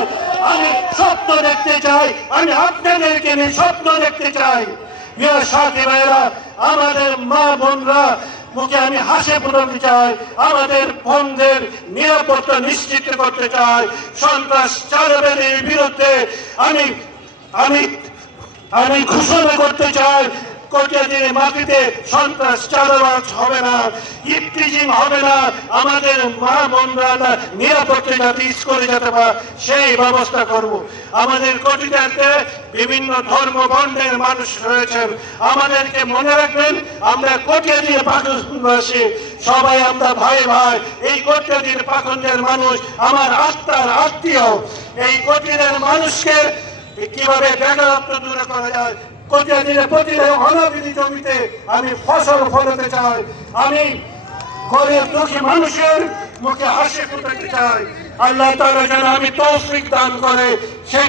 চাই, আমি স্বপ্ন দেখতে চাই, আমি আপনাদেরকে নিয়ে স্বপ্ন দেখতে চাই। প্রিয় সাথী ভাইরা, আমাদের মা বোনরা মুখে আমি হাসি ফোটাতে চাই, আমাদের বোনদের নিরাপত্তা নিশ্চিত করতে চাই। সন্ত্রাস চালাবের বিরুদ্ধে আমি আমি আমি ঘোষণা করতে চাই, কটিয়াদীর মাটিতে সন্ত্রাস চালাবাজ হবে না, ইফটিজিং হবে না। আমাদের মা বোনরা নিরাপত্তা যাতে স্কুলে যেতে পারে সেই ব্যবস্থা করব। আমাদের কটিয়াতে বিভিন্ন ধর্ম বর্ণের মানুষ রয়েছেন, আমাদেরকে মনে রাখবেন, আমরা কটিয়াদীর পাখনবাসী, সবাই আমরা ভাই ভাই। এই কটিয়াদীর পাখনের মানুষ আমার আত্মার আত্মীয়। এই কটিয়াদের মানুষকে কিভাবে বেকারত্ব দূর করা যায়, কটিয়াদীর প্রতিটা অনাবৃত জমিতে আমি ফসল ফলাতে চাই, আমি গরিব দুঃখী মানুষের মুখে হাসি ফুটাতে চাই। আল্লাহ তাআলা যেন আমি তৌফিক দান করে সেটা